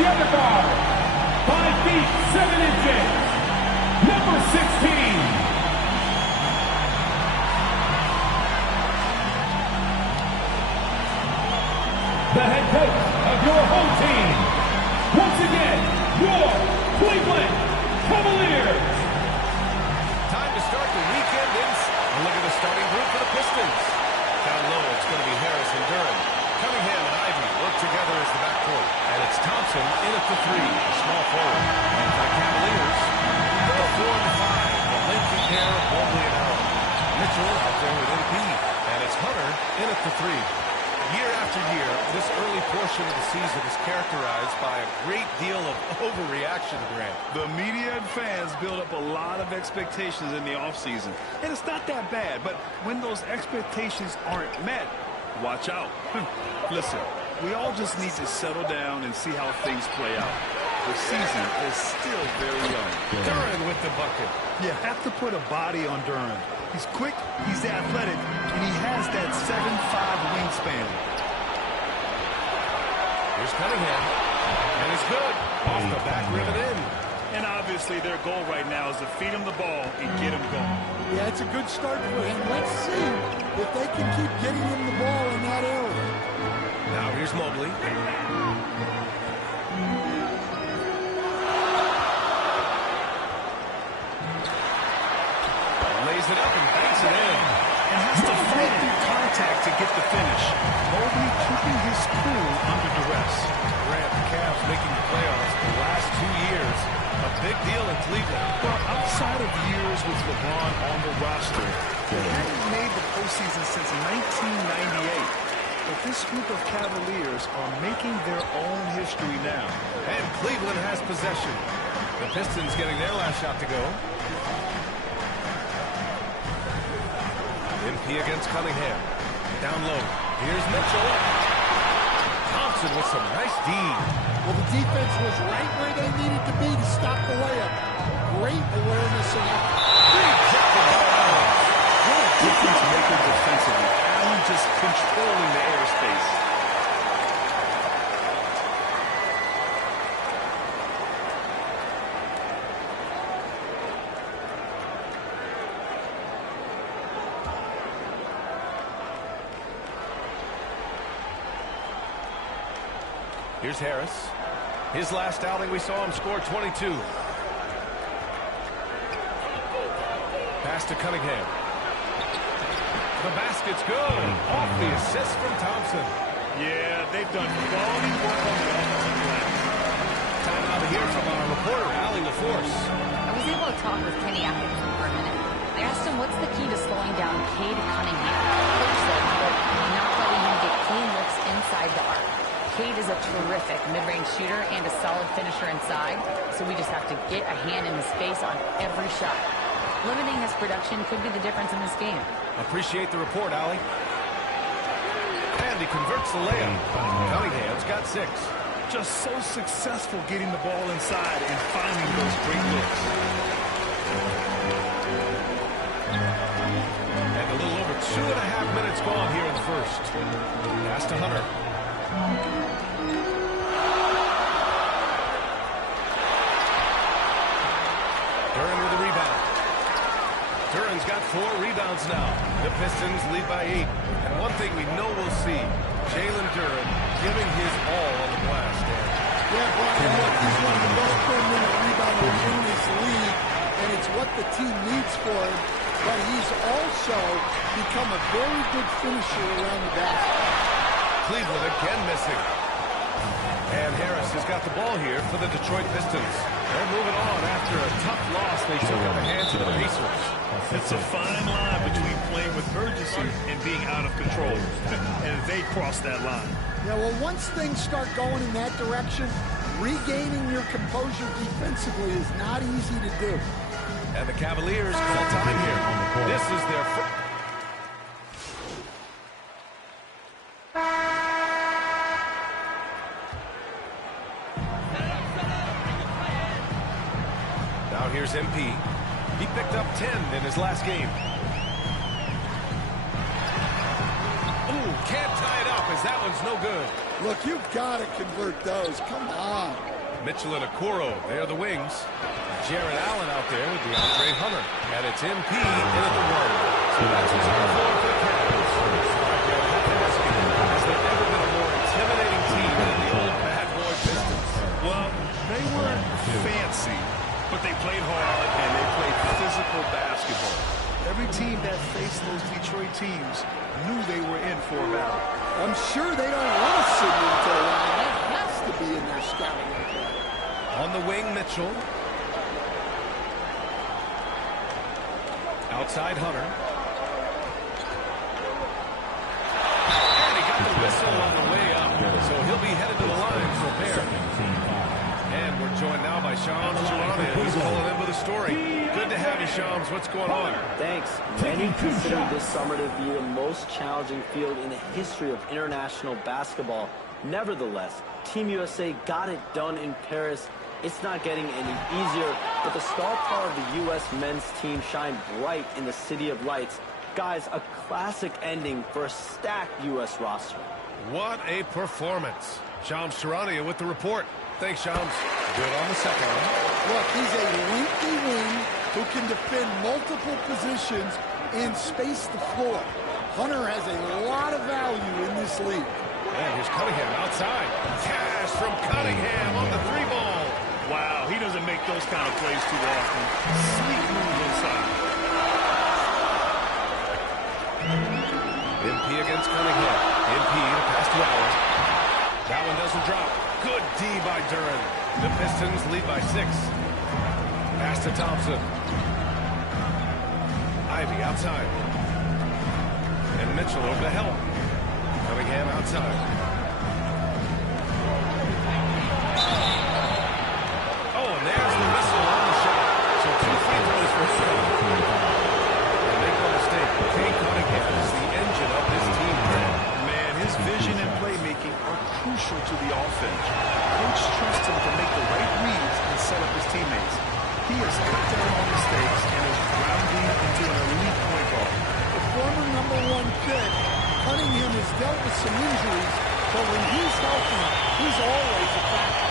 the other guard, 5 feet 7 inches, number 16. The head coach of your home team. Once again, your Cleveland Cavaliers. Time to start the weekend in. And look at the starting group for the Pistons. Down low, it's going to be Harris and Duran. Cunningham and Ivy work together as the backcourt. And it's Thompson in at the 3, a small forward. And for the Cavaliers, the 4 and 5, the lengthy pair of Mobley and Allen. Mitchell out there with MP. And it's Hunter in at the 3. Year after year, this early portion of the season is characterized by a great deal of overreaction, Grant. The media and fans build up a lot of expectations in the offseason. And it's not that bad, but when those expectations aren't met, watch out. Listen, we all just need to settle down and see how things play out. The season is still very young. Duran with the bucket. You have to put a body on Duran. He's quick, he's athletic, and he has that 7'5" wingspan. Here's Cunningham. And it's good. Off the back rim and in. And obviously their goal right now is to feed him the ball and get him going. Yeah, it's a good start for him. Let's see if they can keep getting him the ball in that area. Now here's Mobley. Lays it up and banks it in. And has to fight through contact to get the finish. Mobley keeping his cool under duress. Grant, the Cavs making the playoffs the last 2 years. A big deal in Cleveland. Well, outside of years with LeBron on the roster, they hadn't made the postseason since 1998. But this group of Cavaliers are making their own history now. And Cleveland has possession. The Pistons getting their last shot to go. MP against Cunningham. Down low. Here's Mitchell. Thompson with some nice D. Well, the defense was right where they needed to be to stop the layup. Great awareness of that. Big jump to Allen. What a difference maker defensively. Allen just controlling the airspace. Here's Harris. His last outing, we saw him score 22. Pass to Cunningham. The basket's good. Off the assist from Thompson. Yeah, they've done quality work on the offensive glass. Time out to hear from our reporter, Allie LaForce. I was able to talk with Kenny Atkinson for a minute. I asked him what's the key to slowing down Cade Cunningham. Coach said that not letting him get clean looks inside the arc. Cade is a terrific mid-range shooter and a solid finisher inside, so we just have to get a hand in his face on every shot. Limiting his production could be the difference in this game. Appreciate the report, Allie. And he converts the layup. Cunningham's got 6. Just so successful getting the ball inside and finding those great looks. And a little over 2.5 minutes gone here in the first. Pass to Hunter. Duran with a rebound. Duran's got 4 rebounds now. The Pistons lead by 8. And one thing we know we'll see, Jalen Duran giving his all on the glass, Dan. Yeah, Brian, look, he's one of the best per-minute rebounders in this league, and it's what the team needs for him. But he's also become a very good finisher around the basket. Cleveland again missing. And Harris has got the ball here for the Detroit Pistons. They're moving on after a tough loss they took at the hands of the Pacers. It's a fine line between playing with urgency and being out of control. And they cross that line. Yeah, well, once things start going in that direction, regaining your composure defensively is not easy to do. And the Cavaliers call time here. This is their first. Now here's MP. He picked up 10 in his last game. Ooh, can't tie it up as that one's no good. Look, you've got to convert those. Come on. Mitchell and Okoro, they're the wings. Jared Allen out there with DeAndre Hunter. And it's MP in at the one. So that's what's on the floor for the Cavs. All right, Greg, I have to ask you, has there ever been a more intimidating team than the old bad boy Pistons? Well, they weren't fancy, but they played hard and they played physical basketball. Every team that faced those Detroit teams knew they were in for a battle. I'm sure they don't want to sit into the line. That has to be in their scouting report. On the wing, Mitchell. Outside Hunter. And he got the whistle on the way up. So he'll be headed to the line for a pair. And we're joined now by Shams Charania. He's calling in with a story. Good to have you, Shams. What's going on? Thanks. Many consider this summer to be the most challenging field in the history of international basketball. Nevertheless, Team USA got it done in Paris. It's not getting any easier, but the star power of the U.S. men's team shined bright in the City of Lights. Guys, a classic ending for a stacked U.S. roster. What a performance. Shams Charania with the report. Thanks, Shams. Good on the second one. Look, he's a lengthy wing who can defend multiple positions and space the floor. Hunter has a lot of value in this league. And here's Cunningham outside. Cash from Cunningham on the three ball. Wow, he doesn't make those kind of plays too often. Sweet move inside. MP against Cunningham. MP to pass to Allen. That one doesn't drop. Good D by Duran. The Pistons lead by 6. Pass to Thompson. Ivy outside. And Mitchell over to help. Cunningham outside. Oh, and there's the whistle on the shot. So 2 free throws for him. And make no mistake, Cade Cunningham is the engine of this team. Man, his vision and playmaking are crucial to the offense. Coach trusts him to make the right reads and set up his teammates. He has cut down on mistakes and is rounding into an elite point guard. The former #1 pick, Cunningham has dealt with some injuries, but when he's healthy, he's always a factor.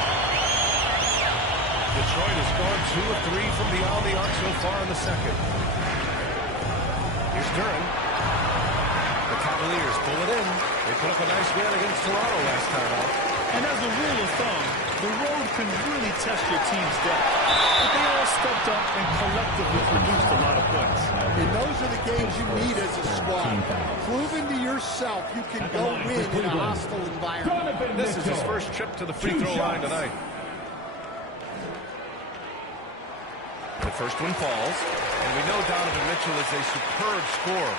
Detroit has gone 2 of 3 from beyond the arc so far in the second. Here's Duran. The Cavaliers pull it in. They put up a nice win against Toronto last time out. And as a rule of thumb, the road can really test your team's depth. But they all stepped up and collectively produced a lot of points. And those are the games you need as a squad. Proving to yourself you can go win in a hostile environment. This is his first trip to the free throw line tonight. The first one falls. And we know Donovan Mitchell is a superb scorer.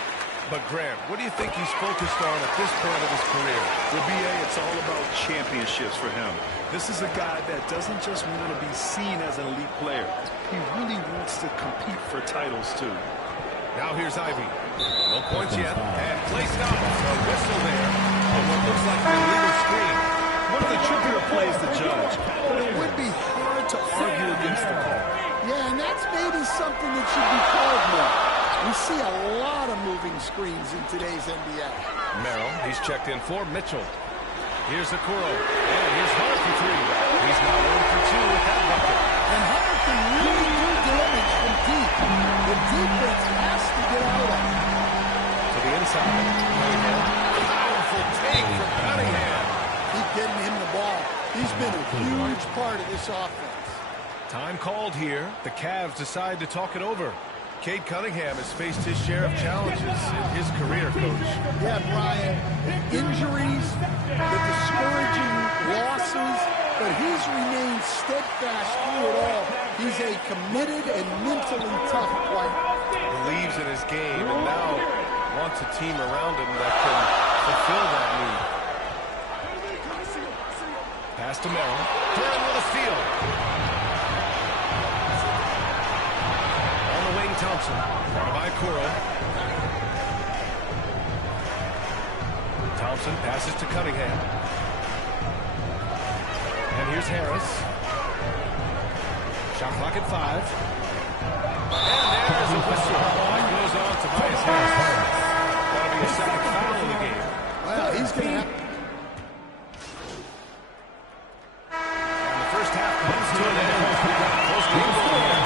But, Grant, what do you think he's focused on at this point of his career? For BA, it's all about championships for him. This is a guy that doesn't just want to be seen as an elite player. He really wants to compete for titles, too. Now here's Ivy. No points yet. And placed out. A whistle there. And what looks like an illegal screen. One of the trickier plays to judge. But it would be hard to argue against the call. Yeah, and that's maybe something that should be called more. We see a lot of moving screens in today's NBA. Merrill, he's checked in for Mitchell. Here's Okoro. And here's Hunter for 3. He's now 1 for 2 with that bucket. And Hunter can really do damage from deep. The defense has to get out of it. To the inside. Cunningham. Powerful take from Cunningham. Keep getting him the ball. He's been a huge part of this offense. Time called here. The Cavs decide to talk it over. Cade Cunningham has faced his share of challenges in his career, Coach. Yeah, Brian. Injuries, the discouraging losses, but he's remained steadfast through it all. He's a committed and mentally tough player. Believes in his game and now wants a team around him that can fulfill that need. Pass to Merrill. Duran with a steal. On the wing, Thompson. Guarded by Okoro. Thompson passes to Cunningham. And here's Harris. Shot clock at 5. And there's a whistle. That goes on to Tobias Harris. That'll be a second foul in the game. Well, he's going to have... And the first half comes to an end. Close game ball here.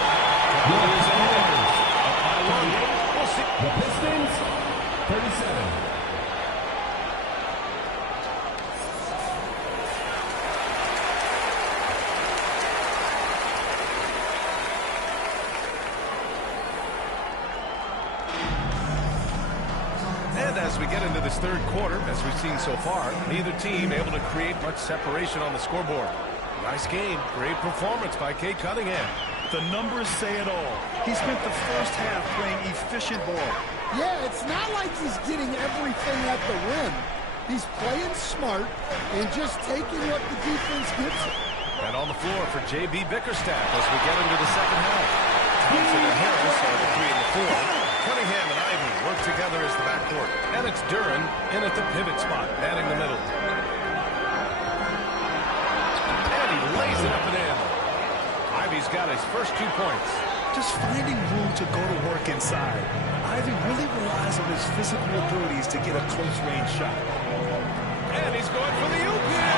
Cavaliers and Lakers. Up by one. We'll see. The Pistons, 37. And as we get into this third quarter, as we've seen so far, neither team able to create much separation on the scoreboard. Nice game. Great performance by Cade Cunningham. The numbers say it all. He spent the first half playing efficient ball. Yeah, it's not like he's getting everything at the rim. He's playing smart and just taking what the defense gives him. And on the floor for J.B. Bickerstaff as we get into the second half. Thompson and Harris are the 3 and the 4. Cunningham and Ivy work together as the backcourt. And it's Duren in at the pivot spot, manning the middle. And he lays it up and in. Ivy's got his first 2 points. Just finding room to go to work inside. Ivy really relies on his physical abilities to get a close-range shot. And he's going for the oop here.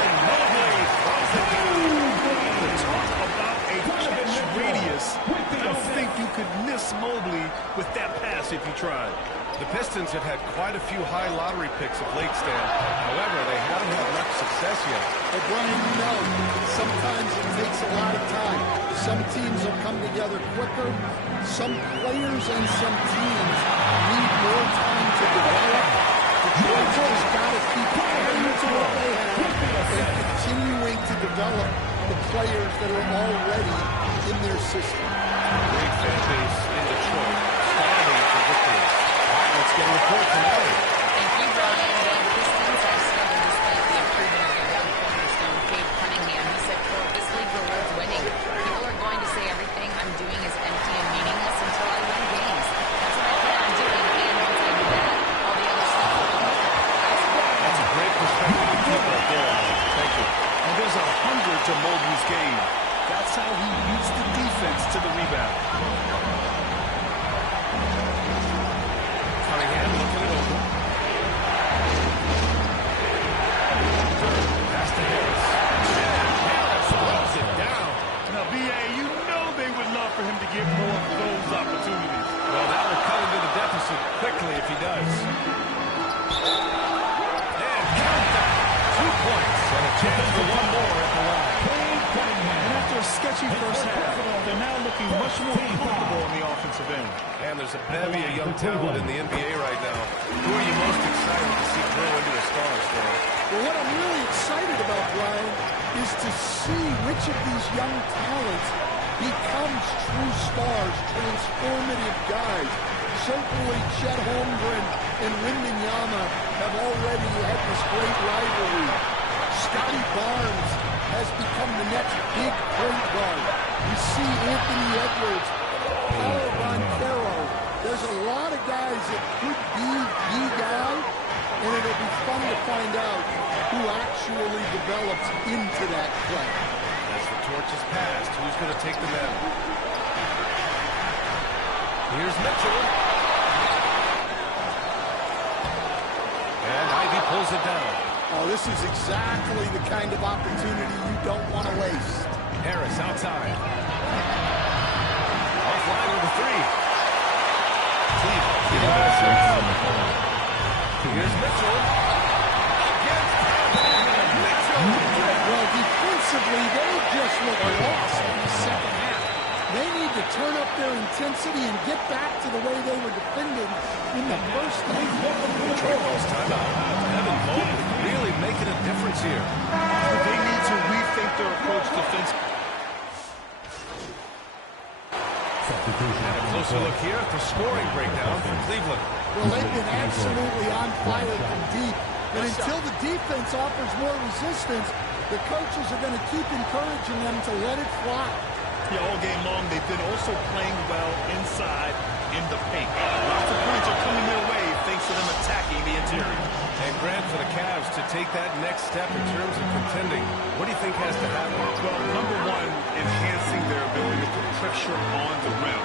And Mobley throws it down. Talk about a catch radius. I don't think you could miss Mobley with that pass if you tried. The Pistons have had quite a few high lottery picks of late, Stan. However, they haven't had much success yet. But Brian, you know, sometimes it takes a lot of time. Some teams will come together quicker. Some players and some teams need more time to develop. The Troyans got to keep adding to what they have and continuing to develop the players that are already in their system. Great fan base in Detroit, starving for victories. Let's get a report from Ellie. Thank you, Brian. The Pistons have struggled despite the improvement of their young cornerstone, Cade Cunningham. He said, quote, "This league rewards winning. People are going to say everything I'm doing is empty and meaningless until I win games. That's what I plan on doing, and once I do that, all the other stuff will come with it." That's a great perspective to keep right there. Thank you. And there's 100 to Mobley's game. That's how he beats the defense to the rebound. Cunningham looking it over. Pass to Harris. Harris throws it down. Now, B.A., you know they would love for him to get more of those opportunities. Well, that will cut into the deficit quickly if he does. And count that. 2 points and a chance for one more at the line. And after a sketchy first half, they're now looking much more comfortable on the offensive end. And there's a bevy of young talent in the NBA right now. Who are you most excited to see grow into a star, Stan? Well, what I'm really excited about, Brian, is to see which of these young talents becomes true stars, transformative guys. Certainly Chet Holmgren and Wembanyama have already had this great rivalry. Scotty Barnes has become the next big point guard. We see Anthony Edwards, Paolo Banchero. There's a lot of guys that could be the guy, and it'll be fun to find out who actually develops into that play. As the torch is passed, who's going to take the mantle? Here's Mitchell. And Ivy pulls it down. Oh, this is exactly the kind of opportunity you don't want to waste. Harris outside. Offline with a 3. Cleveland. Here's Mitchell. Against Mitchell. Well, defensively, they just look lost in the second half. They need to turn up their intensity and get back to the way they were defending in the first half. Detroit calls timeout. Evan Mobley really making a difference here. They need to rethink their approach defensively. And a closer look here at the scoring breakdown for Cleveland. Well, they've been absolutely on fire from deep. And until the defense offers more resistance, the coaches are going to keep encouraging them to let it fly. Yeah, all game long, they've been also playing well inside in the paint. Lots of points are coming their way thanks to them attacking the interior. And Grant, for the Cavs to take that next step in terms of contending, what do you think has to happen? Well, number one, enhancing their ability to put pressure on the rim.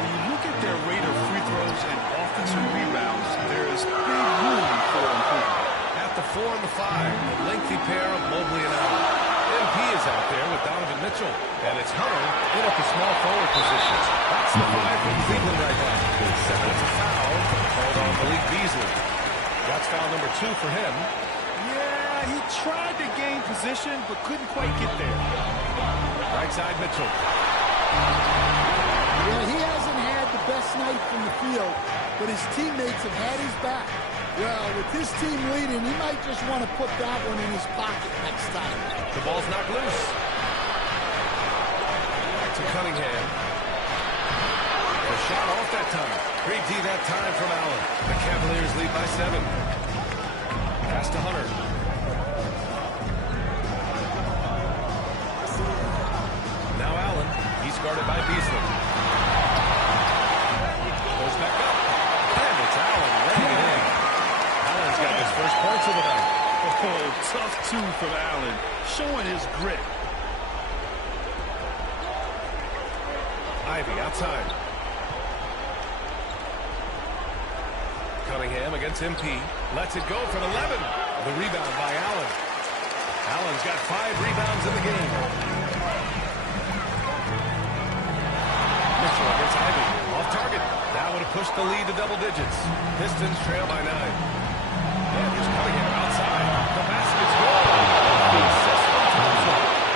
When you look at their rate of free throws and offensive rebounds, there's big room for improvement. At the 4 and the 5, a lengthy pair of Mobley and Allen. MP is out there with Donovan Mitchell. And it's Hunter in at the small forward position. That's the 5 from Cleveland right now. That's a foul called on Malik Beasley. That's foul number 2 for him. Yeah, he tried to gain position, but couldn't quite get there. Right side, Mitchell. Yeah, he hasn't had the best night from the field, but his teammates have had his back. Well, with his team leading, he might just want to put that one in his pocket next time. The ball's knocked loose. Back to Cunningham. The shot off that time. Great D that time from Allen. The Cavaliers lead by 7. Pass to Hunter. Now Allen. He's guarded by Beasley. Goes back up. And it's Allen laying it in. Allen's got his first points of the night. Oh, tough 2 from Allen, showing his grit. Ivy outside. Cunningham against MP. Lets it go from 11. The rebound by Allen. Allen's got 5 rebounds in the game. Mitchell against Ivy. Off target. That would have pushed the lead to double digits. Pistons trail by 9. And here's Cunningham outside. The basket's good.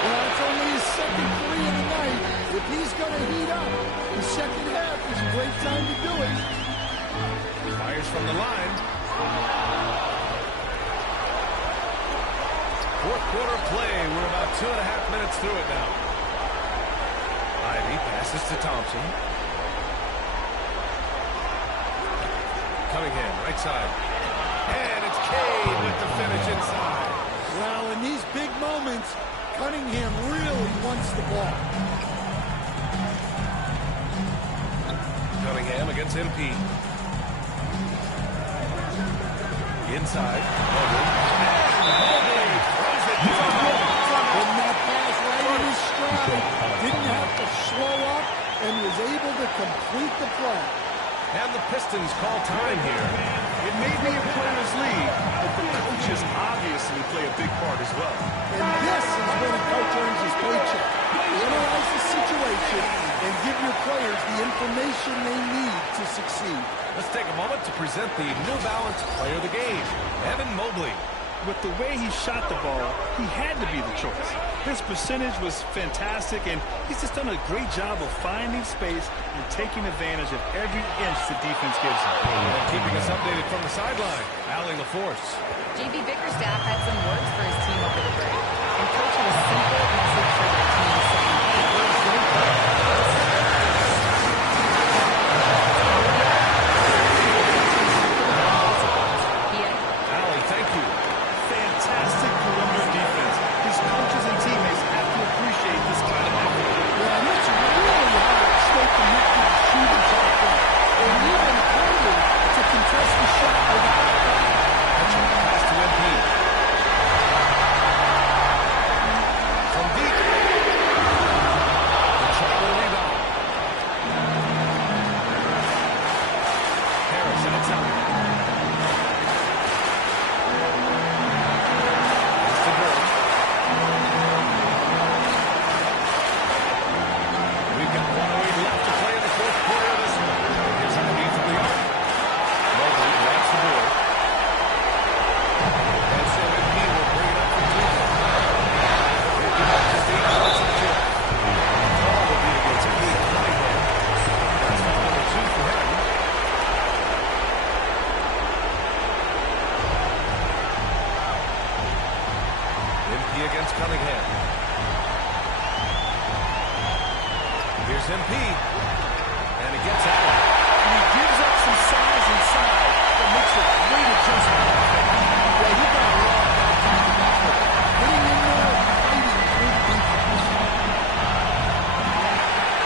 Well, it's only his second 3 of the night. If he's going to heat up, the second half is a great time to do it. Fires from the line. Fourth quarter play. We're about 2.5 minutes through it now. Ivy passes to Thompson. Cunningham, right side. And it's Cade with the finish inside. Well, in these big moments, Cunningham really wants the ball. Cunningham against MP. Inside. Mobley throws it down. Putting that pass right in his stride. Didn't have to slow up and was able to complete the play. And the Pistons call time here. It may be a player's league, but the coaches obviously play a big part as well. And this is when a coach earns his paycheck. Analyze the situation and give your players the information they need to succeed. Let's take a moment to present the New Balance player of the game, Evan Mobley. With the way he shot the ball, he had to be the choice. His percentage was fantastic, and he's just done a great job of finding space and taking advantage of every inch the defense gives him. And keeping us updated from the sideline, Allie LaForce. JB Bickerstaff had some words for his team over the break. And Coach had a simple message for their team saying, hey, we're good. Allie, thank you. Fantastic perimeter defense. His coaches and teammates have to appreciate this kind of effort. Yeah, and it's really hard to stay connected to shooters out there. And even harder to contest the shot without a foul. Pass to MP. From deep. The travel rebound. Harris outside. It's the Bird. We've got 1:08 left to play in the fourth quarter of this one. Here's Ivy from the arc. Mobley grabs the board. And so MP will bring it up from Cleveland. He'll give up just 8 points in the kill. Call will be against Cade Cunningham. That's foul number 2 for him. MP against Cunningham. Here's MP. And it gets Allen. And he gives up some size inside, but makes a great adjustment. Yeah, he got a lot of that kind of effort. Getting in there and fighting through the defense.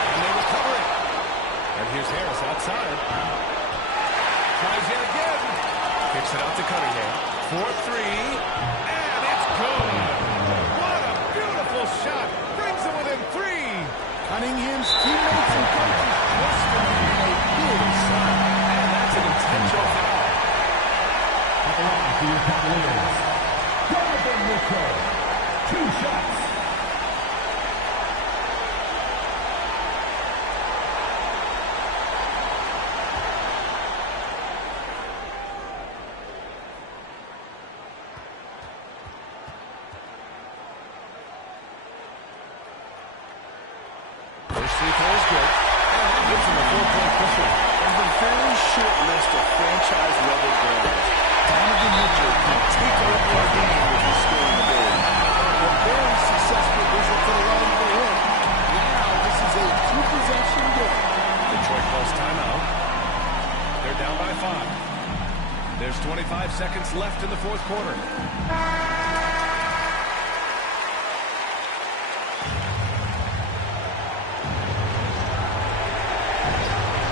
And they recover it. And here's Harris outside. Tries yet again. Kicks it out to Cunningham. 4-3. And it's good. What a beautiful shot. Brings it within 3. Cunningham's teammates and coaches trust him to make big shot. And that's an intentional foul. At the line for your Cavaliers, Donovan Mitchell. 2 shots. free throw is good. And that gives him a 4-point cushion. There's a very short list of franchise-level goals. Donovan Mitchell can take over a game with his scoring ability. A very successful visit to the line for him. Now this is a two-possession game. Detroit calls timeout. They're down by 5. There's 25 seconds left in the fourth quarter.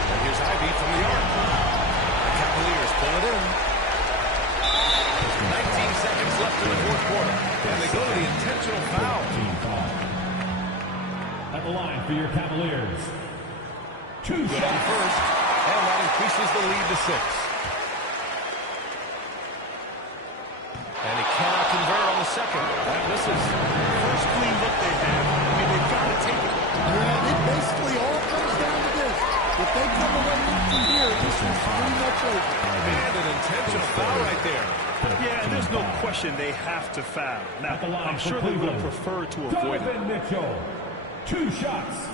And here's Ivy from the arc. The Cavaliers pull it in. 19 seconds left in the fourth quarter. And they go to the intentional foul. Team foul. At the line for your Cavaliers. Good on first. And that increases the lead to 6. And he cannot convert on the second. That misses. First clean look they have. I mean, they've got to take it. Yeah, it basically all comes down to this. If they come away from here, this is pretty much over. And an intentional foul right there. Yeah, there's no question they have to foul. Now, I'm sure they would prefer to avoid it. Donovan Mitchell. 2 shots.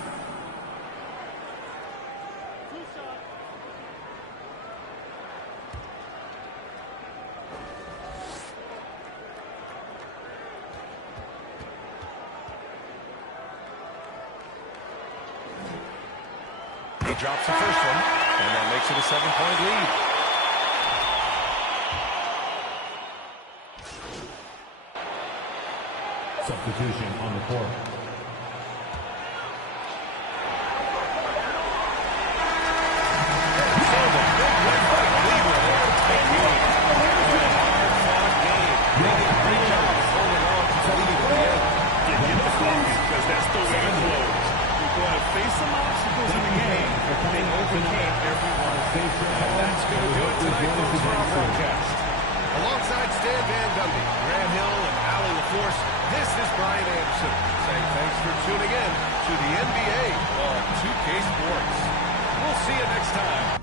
He drops the first one, and that makes it a 7-point lead. Substitution on the court. So the big win by Cleveland in a tight game. What a hard-fought game. They did a great job of holding on to the lead at the end. Get the coffee, because that's the way it flows. You're going to face some obstacles in the game, and they overcame every one. And that's going to do it tonight, folks, for our broadcast. Alongside Stan Van Gundy, Grant Hill, and Allie LaForce, this is Brian Anderson saying thanks for tuning in to the NBA on 2K Sports. We'll see you next time.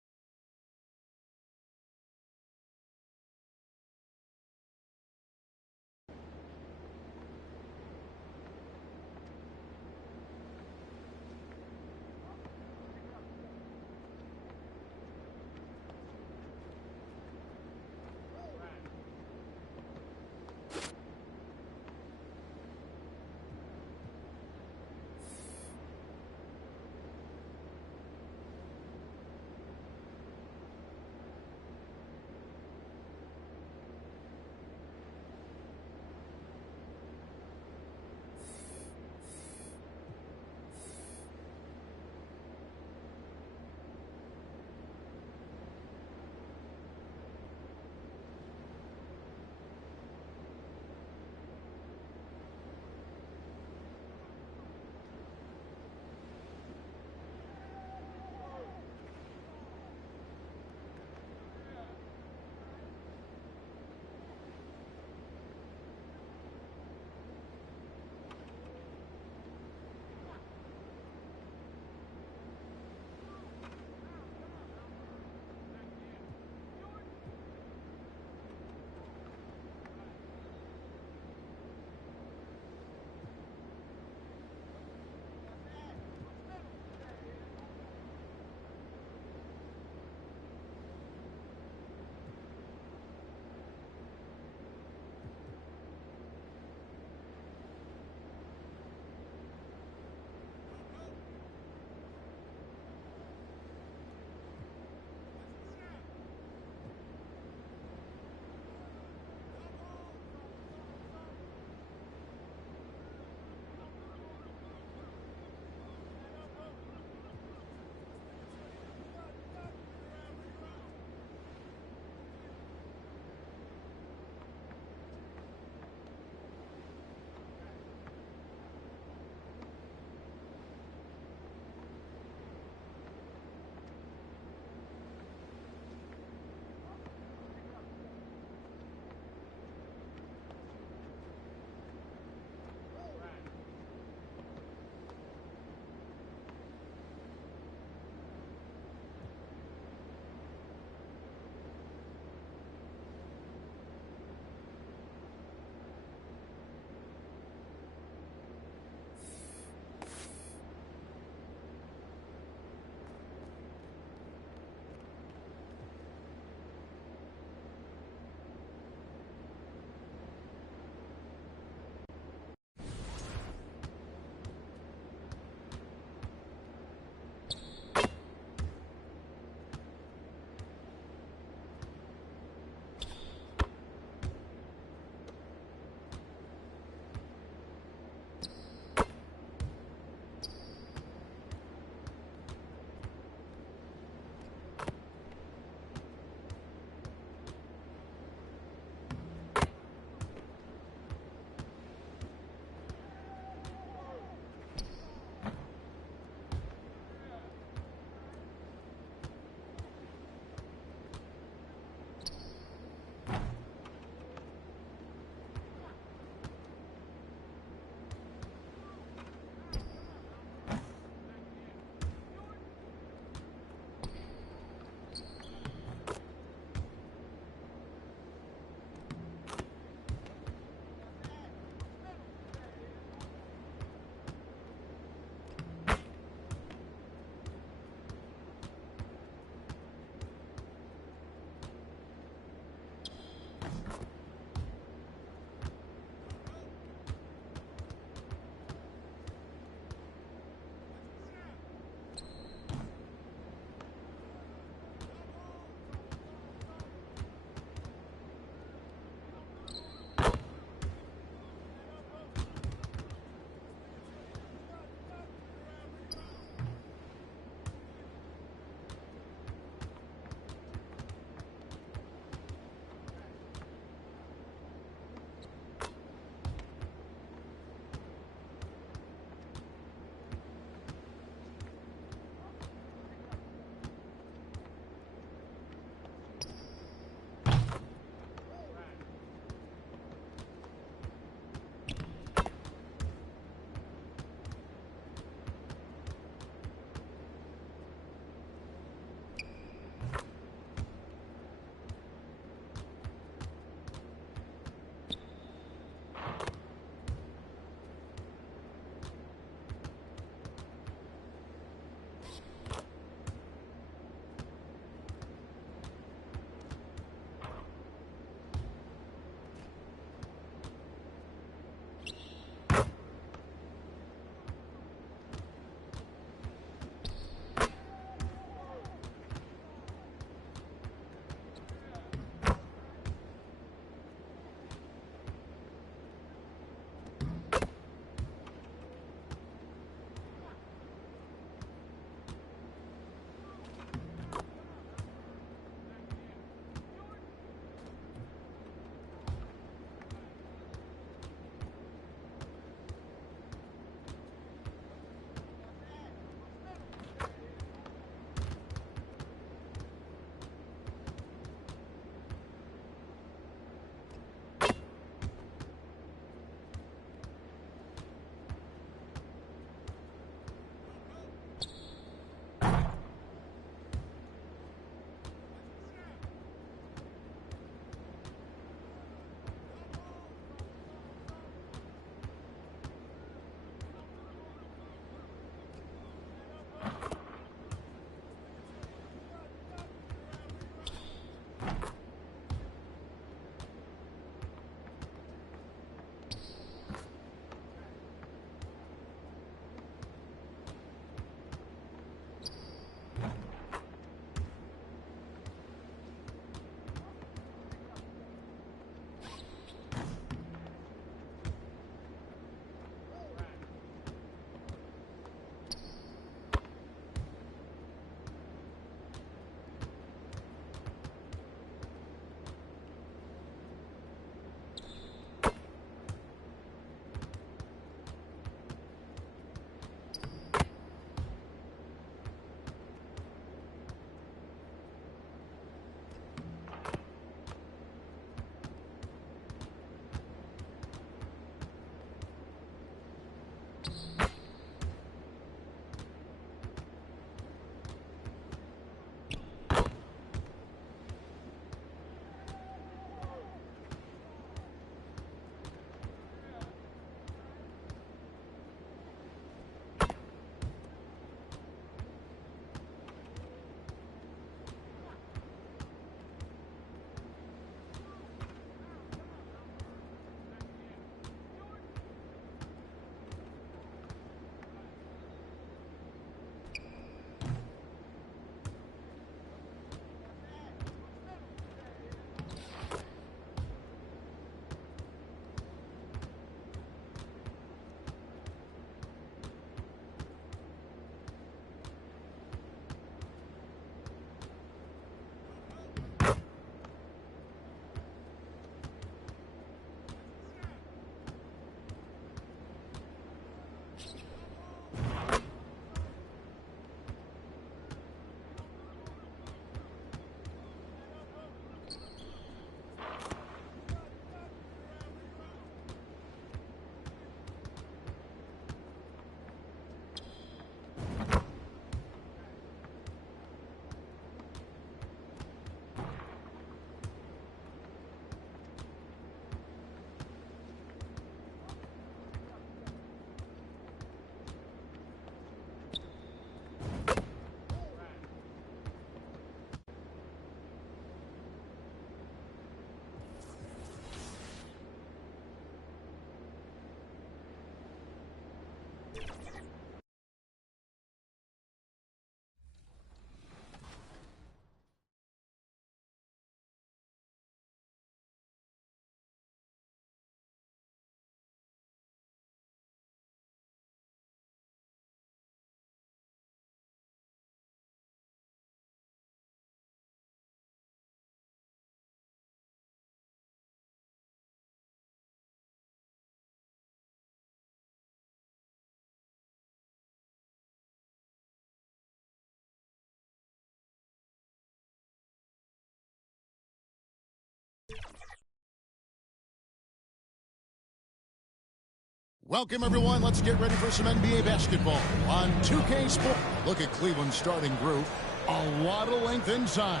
Welcome, everyone. Let's get ready for some NBA basketball on 2K Sport. Look at Cleveland's starting group. A lot of length inside.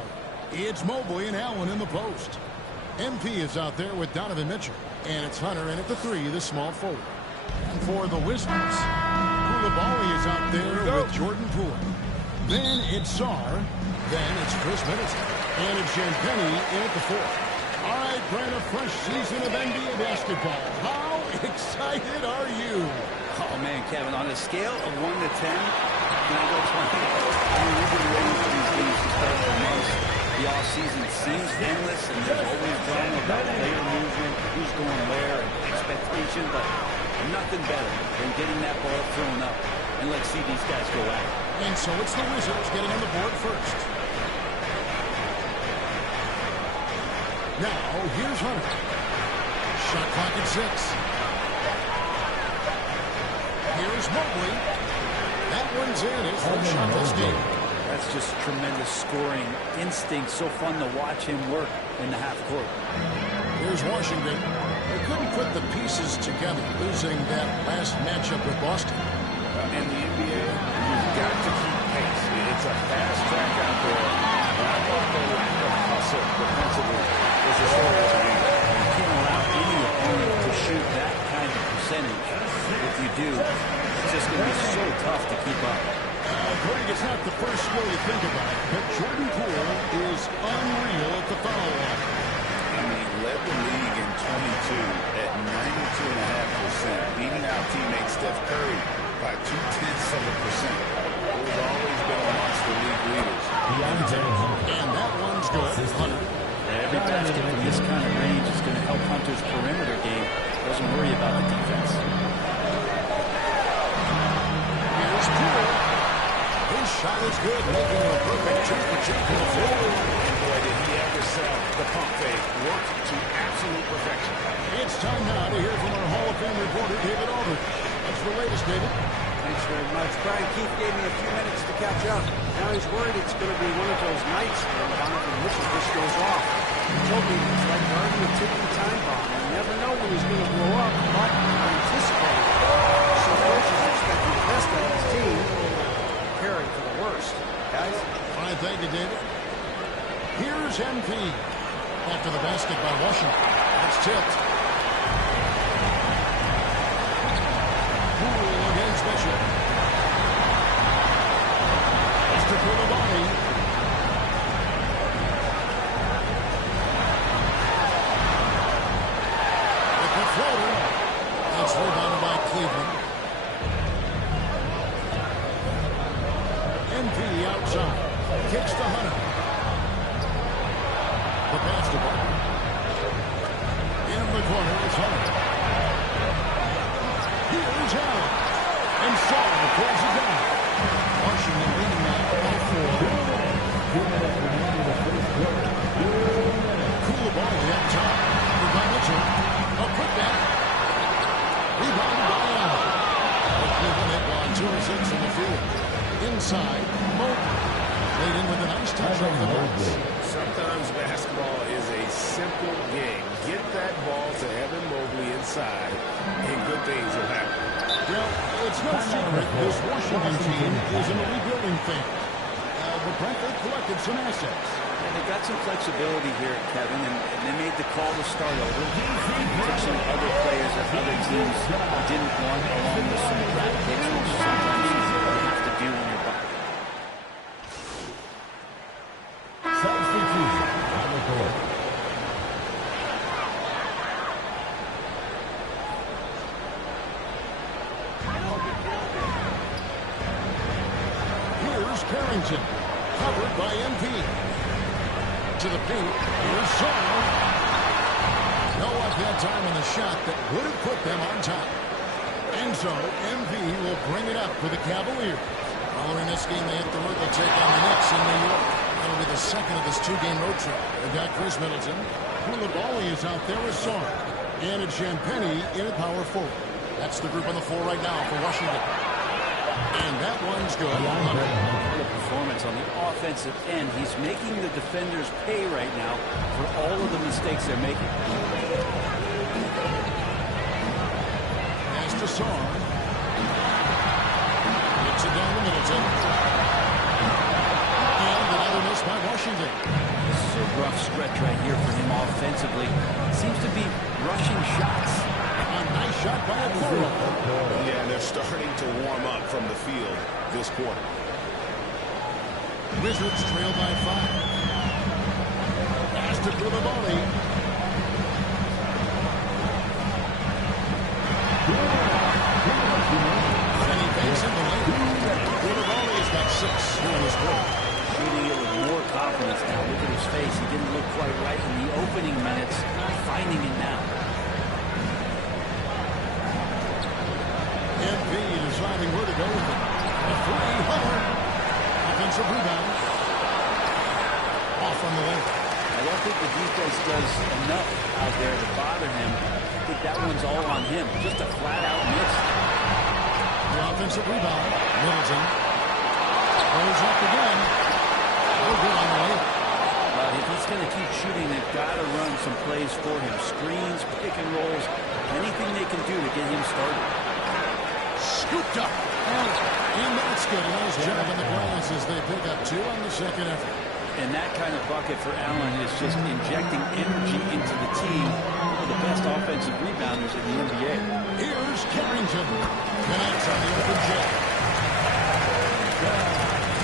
It's Mobley and Allen in the post. MP is out there with Donovan Mitchell. And it's Hunter in at the 3, the small forward. And for the Wizards, Koulibaly is out there with Jordan Poole. Then it's Sarr. Then it's Chris Middleton. And it's Champagny in at the 4. All right, Brent, a fresh season of NBA basketball. How excited are you? Oh, man, Kevin, on a scale of 1 to 10, can I go 20? I mean, we've been waiting for these games to start for months. The offseason seems endless, and there's always drama about player movement, who's going where, and expectation, but nothing better than getting that ball thrown up. And let's see these guys go at it. And so it's the Wizards getting on the board first. Now, here's Hunter. Shot clock at 6. Here's Mobley. That one's in. It's the shot this game. That's just tremendous scoring instinct. So fun to watch him work in the half court. Here's Washington. They couldn't put the pieces together, losing that last matchup with Boston. In the NBA, you've got to keep pace. It's a fast track out there. And I thought the lack of hustle defensively was a story of the game. You can't allow any opponent to shoot that kind of percentage. If you do, it's just going to be so tough to keep up. Greg, it's not the first skill you think about, but Jordan Poole is unreal at the foul line. I mean, led the league in 22 at 92.5%, beating out teammate Steph Curry by 0.2%. Who's always been amongst the league leaders. And that one's good. Hunter. Every basket from this kind of range is going to help Hunter's perimeter game. Doesn't worry about the defense. Here's Poole. His shot is good, making a perfect 2-for-2 from the floor. And boy, did he ever sell the pump fake. Worked to absolute perfection. It's time now to hear from our Hall of Fame reporter, David Aldridge. What's the latest, David? Thanks very much. Brian Keith gave me a few minutes to catch up. Now he's worried it's going to be one of those nights when Donovan Mitchell just goes off. He told me it's like guarding a ticking time bomb. You never know when he's going to blow up, but I'm anticipating. So first, you, David. Here's MP. After the basket by Washington. That's tipped. Poole against Bishop. That's to Koulibaly. With the floater. That's rebounded by Cleveland. MP outside. Kicks to Hunter. The pass to Butler. In the corner is Hunter. Here's Allen. And Shaw pulls it down. Washington leading now by 4. 2 minutes remaining in the first quarter. Koulibaly up top. By Mitchell. A quick back. Rebound by Allen. The Cleveland had gone 2 of 6 from the field. Inside, Mobley. Laid in with a nice touch over the boards. Sometimes basketball is a simple game. Get that ball to Evan Mobley inside, and good things will happen. Well, it's no secret this Washington team is in a rebuilding phase. But Brent, they've collected some assets. And they got some flexibility here, Kevin, and they made the call to start over. Took some other players that other teams didn't want, along with some draft picks, which sometimes you have to do when you're behind. Substitution on the court. Here's Carrington, covered by MP. To the paint, here's Shaw. No up that time on the shot that would have put them on top. And so, MP will bring it up for the Cavaliers. Following this game, they hit the road. They'll take on the Knicks in New York. That'll be the second of this 2-game road trip. They've got Chris Middleton. Koulibaly is out there with Shaw. And it's Champagnie in at power forward. That's the group on the floor right now for Washington. And that one's good. The performance on the offensive end. He's making the defenders pay right now for all of the mistakes they're making. Pass to Shaw. Gets it down to Middleton. And another miss by Washington. This is a rough stretch right here for him offensively. Seems to be rushing shots. A nice shot by Okoro. Yeah, they're starting to warm up from the field this quarter. Wizards trail by 5. Pass to Koulibaly. And he banks in the lane. Koulibaly has got 6 in this quarter. Shooting it with more confidence now. Look at his face. He didn't look quite right in the opening minutes. Finding it now. MP deciding where to go with it. A 3, Hunter. Offensive rebound. Off on the left. I don't think the defense does enough out there to bother him. I think that one's all on him. Just a flat-out miss. The offensive rebound. Middleton. Goes up again. We're good on the way. If he's going to keep shooting, they've got to run some plays for him. Screens, pick and rolls, anything they can do to get him started. Scooped up. And that's good. A nice job on the glass as they pick up 2 on the second effort. And that kind of bucket for Allen is just injecting energy into the team. One of the best offensive rebounders in the NBA. Here's Carrington. Connects on the open jet.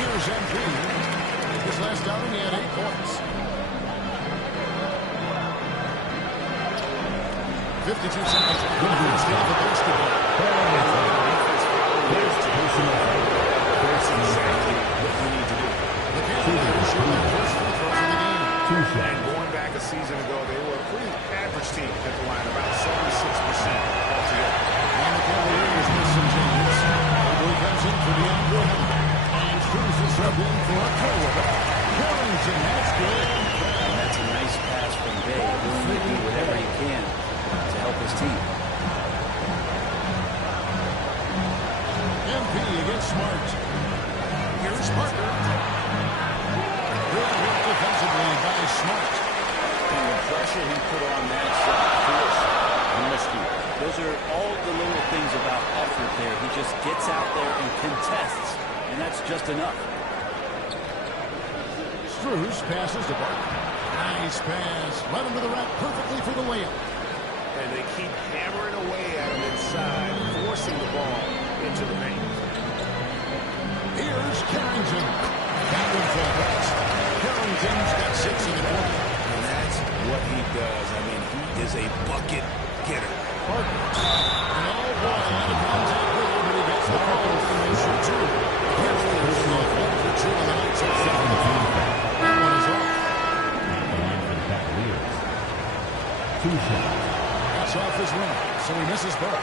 Here's MP. His last outing, he had 8 points. 52 seconds. First half of basketball. That's exactly what you need to do. The Cavaliers shoot their first free throws of the game. And going back a season ago, they were a pretty average team at the line, about 76% altogether. And the Cavaliers miss some changes. Mobley comes in for the outdoor. And Cruz is subbed in for a Carrington, that's good. And that's a nice pass from Bay, willing to do whatever he can to help his team. MP against Smart. Here's Parker. Good work defensively by Smart. And the pressure he put on that shot, force, he must do. Those are all the little things about effort there. He just gets out there and contests, and that's just enough. Struz passes to Barkley. Nice pass. Led him to the rack perfectly for the layup. And they keep hammering away at him inside, forcing the ball into the paint. Here's Carrington. That one for West. Carrington's got 6 in the quarter. And that's what he does. I mean, he is a bucket getter. And oh boy, out of contact there, but he gets the call and they shoot 2. Cavaliers go 1 for 2 on the night so far. That one is off. The line for the Cavaliers. 2 shots. That's off his rim, so he misses both.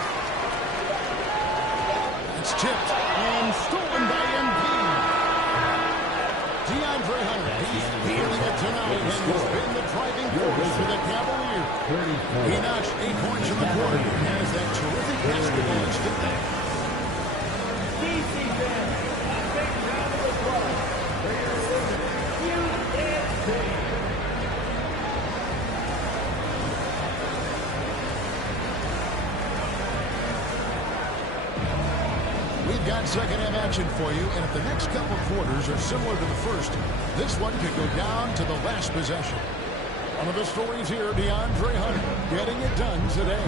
It's tipped and stolen by MP. DeAndre Hunter, he's feeling it tonight and has been the driving force for the Cavaliers. He notched 8 points in the quarter and has that terrific basketball instinct there. DC fans, a big round of applause for your USA. We've got second half action for you, and if the next couple quarters are similar to the first, this one could go down to the last possession. One of the stories here, DeAndre Hunter getting it done today.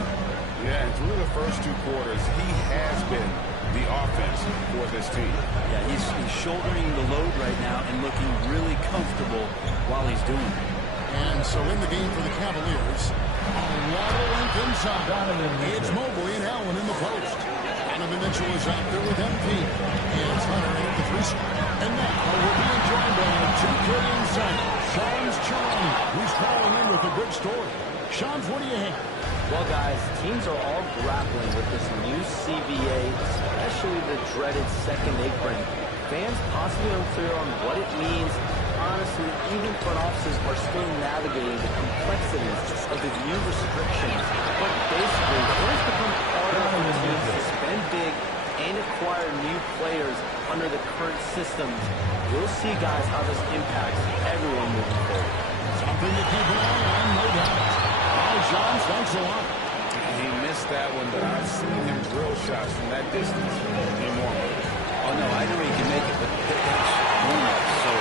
Yeah, and through the first 2 quarters, he has been the offense for this team. Yeah, he's shouldering the load right now and looking really comfortable while he's doing it. And so in the game for the Cavaliers, a lot of length inside. It's Mobley and Allen in the post. Donovan Mitchell is out there with MP. And it's Hunter in at the 3 spot. And now we're being joined by our 2K insider, Sean's Chirani, who's calling in with a good story. Sean's, what do you have? Well, guys, teams are all grappling with this new CBA, especially the dreaded second apron. Fans possibly unclear on what it means. Honestly, even front offices are still navigating the complexities of the new restrictions. But basically, it's become harder for teams to spend big and acquire new players under the current systems. We'll see, guys, how this impacts everyone moving forward. Something to keep an eye on, no doubt. John, thanks a lot. He missed that one, but I've seen him drill shots from that distance in warm-up. Oh, no, I know he can make it, but that's warm-up, so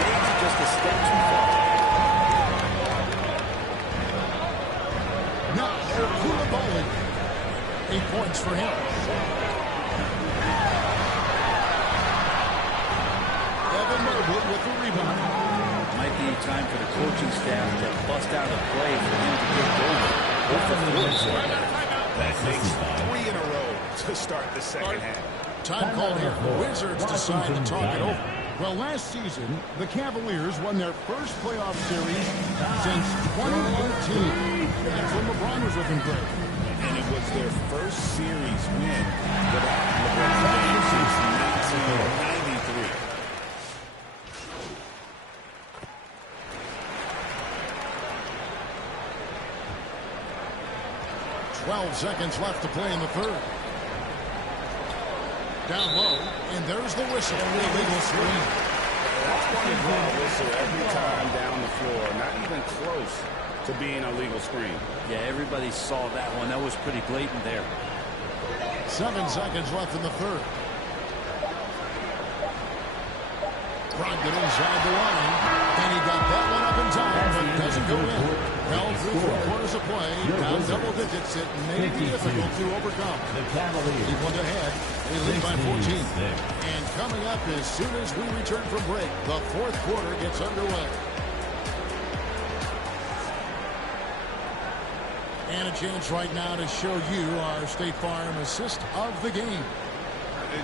maybe just a step too far. Now, Koulibaly. 8 points for him. Evan Mobley with the rebound. Might be time for the coaching staff to bust out a play for him to get going. That makes 3 in a row to start the second half. Time called here. The Wizards decide to talk it over. Well, last season, the Cavaliers won their first playoff series since 2018. That's when LeBron was looking great. And it was their first series win without LeBron since 1993. 12 seconds left to play in the third. Down low, and there's the whistle. Illegal screen. That's going to draw a whistle every time down the floor. Not even close to being a legal screen. Yeah, everybody saw that one. That was pretty blatant there. 7 seconds left in the third. Brogdon inside the line, and he got that one up in time, but doesn't go in. Well, through 4 quarters of play, down double digits, it may be difficult to overcome. The Cavaliers. Cleveland ahead, they lead by 14. And coming up as soon as we return from break, the 4th quarter gets underway. And a chance right now to show you our State Farm assist of the game.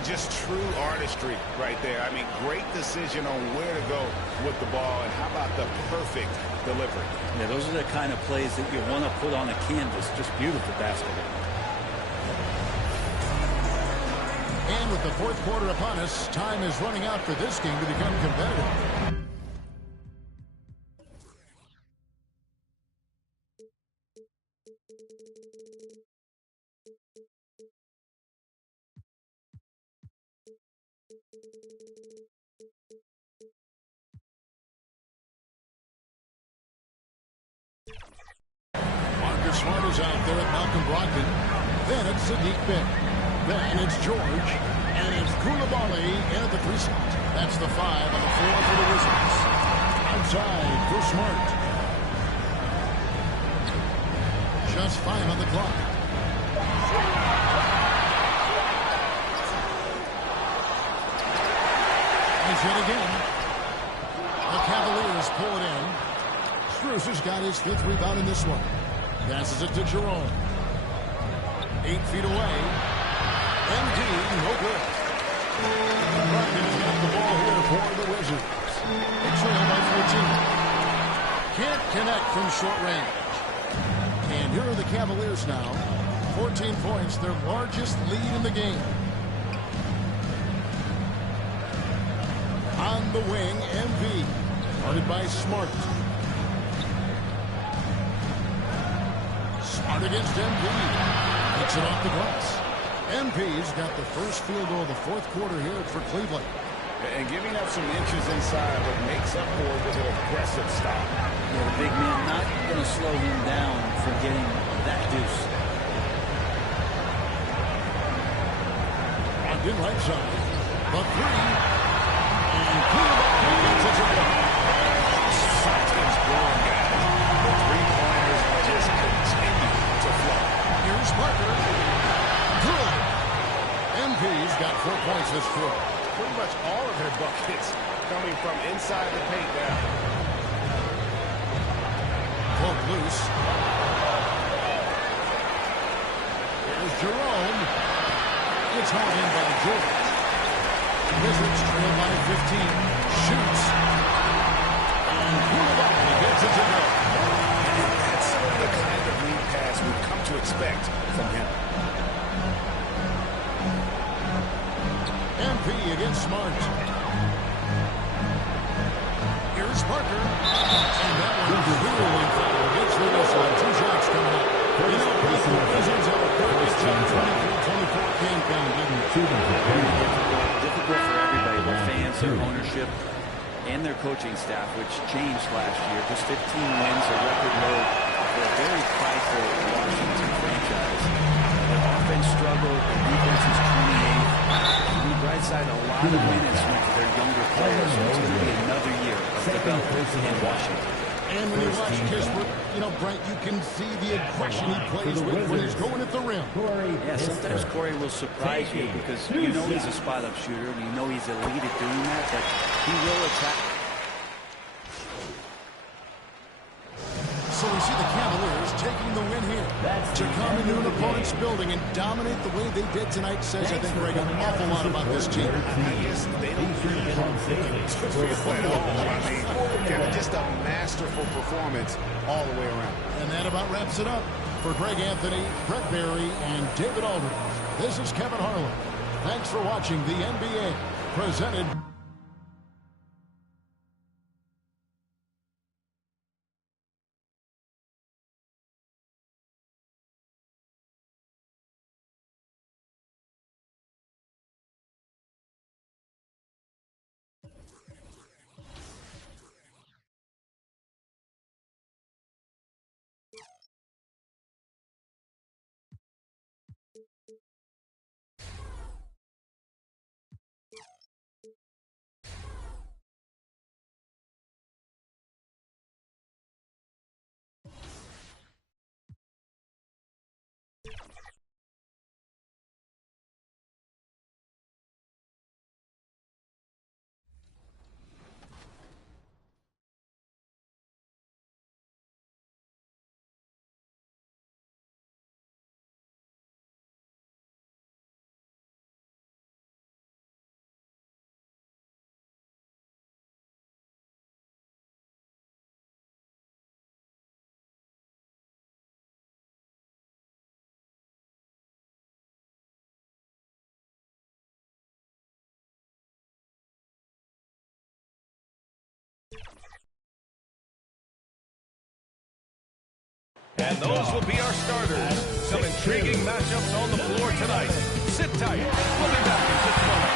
Just true artistry right there. I mean, great decision on where to go with the ball, and how about the perfect delivery? Yeah, those are the kind of plays that you want to put on a canvas. Just beautiful basketball. And with the 4th quarter upon us, time is running out for this game to become competitive. Marcus Smart is out there at Malcolm Brogdon. Then it's Sadiq Bey. Then it's George. And it's Koulibaly in at the 3 spot. That's the 5 on the floor for the Wizards. outside for Smart. Just 5 on the clock. He's hit again. The Cavaliers pull it in. Strus has got his 5th rebound in this one. Passes it to Jerome. 8 feet away. MD, no good. The Rockets got the ball here for the Wizards. They trail by 14. Can't connect from short range. And here are the Cavaliers now. 14 points, their largest lead in the game. On the wing, MV. Guarded by Smart. Smart against MP. Takes it off the glass. MP's got the first field goal of the 4th quarter here for Cleveland. And giving up some inches inside, but makes up for it with an aggressive stop. Yeah, the big man not going to slow him down for getting that deuce. Locked in right side. The 3. And Cleveland gets it to go. Something's growing, guys. The three-pointers just continue to flow. Here's Parker. Good. MP's got 4 points this quarter. Pretty much all of their buckets coming from inside the paint now. Cloak loose. Here's Jerome. It's hauled in by George. Wizards trail by 15. Shoots. And Koulibaly gets it to go. And that's the kind of lead pass we've come to expect from him. MP against Smart. Here's Parker. And that one clearly foul against the whistle. 2 shots coming up. You know, the Wizards have a perfect 23-24 campaign, didn't it? Difficult for everybody, their fans, their ownership, and their coaching staff, which changed last year. Just 15 wins, a record low for a very prideful Washington franchise. Their offense struggled, their defense is 28th. On the bright side, a lot of minutes went to their younger players, so it's going to be another year of development in Washington. And when you watch Kispert, you know, Brent, you can see the aggression he plays with when he's going at the rim. Yeah, sometimes Corey will surprise you because you know he's a spot-up shooter and you know he's elite at doing that, but he will attack. So we see the Cavaliers taking the win here. To come into an opponent's building and dominate the way they did tonight says, I think, Greg, an awful lot about this team. I guess they don't really feel at all. I mean, kind of just a masterful performance all the way around. And that about wraps it up. For Greg Anthony, Brett Barry, and David Aldridge, this is Kevin Harlan. Thanks for watching the NBA, presented And those will be our starters. Some intriguing matchups on the floor tonight. Sit tight. We'll be back in just a moment.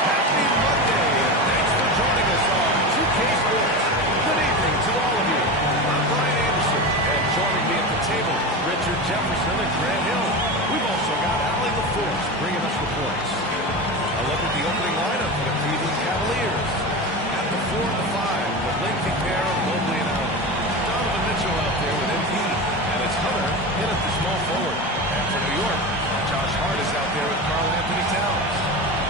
Happy Monday, and thanks for joining us on 2K Sports. Good evening to all of you. I'm Brian Anderson, and joining me at the table, Richard Jefferson and Grant Hill. We've also got Allie LaForce bringing us reports. A look at the opening lineup for the Cleveland Cavaliers. At the 4 and the 5, the lengthy pair of Mobley and Allen. Donovan Mitchell out there with MP. And it's Hunter in at the small forward. And for New York, Josh Hart is out there with Karl Anthony Towns.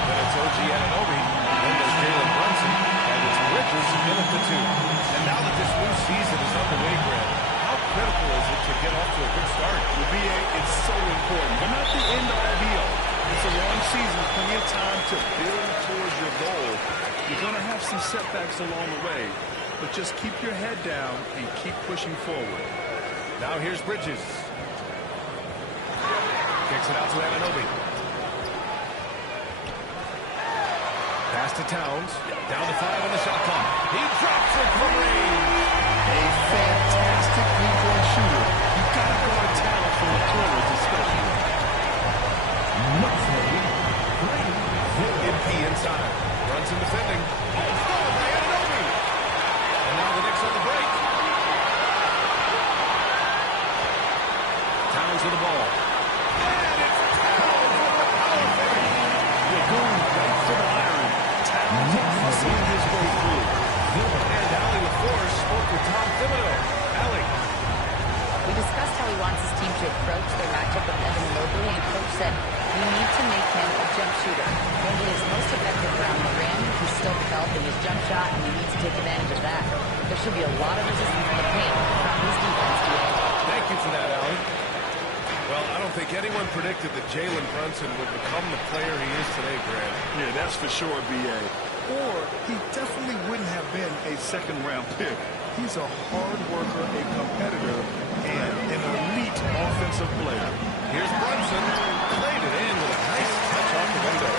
Then it's OG Anunoby. Then there's Jalen Brunson. And it's Bridges in at the 2. And now that this new season is underway, Grant, how critical is it to get off to a good start? The BA is so important, but not the end-all be-all. It's a long season, plenty of time to build towards your goal. You're going to have some setbacks along the way, but just keep your head down and keep pushing forward. Now here's Bridges. Kicks it out to Anunoby. Pass to Towns. Down to 5 on the shot clock. He drops it for range. A fantastic three-point shooter. You've got to guard talent from the corners, especially. MP inside. Brunson defending. Oh, stolen by Anunoby. And now the Knicks on the break. Towns with the ball. And it's Towns with the power finish. You're going right for the iron. Towns is seeing his way through. And Allie LaForce spoke with Tom Thibodeau. Allie. We discussed how he wants his team to approach their matchup with Evan Mobley, and Coach said, we need to make him a jump shooter. Mobley is most effective around the rim. He's still developing his jump shot, and we need to take advantage of that. There should be a lot of resistance in the paint from his defense today. Thank you for that, Allie. Well, I don't think anyone predicted that Jalen Brunson would become the player he is today, Grant. Yeah, that's for sure, B.A. Or he definitely wouldn't have been a second-round pick. He's a hard worker, a competitor, and an elite offensive player. Here's Brunson. Played it in with a nice touch off the window.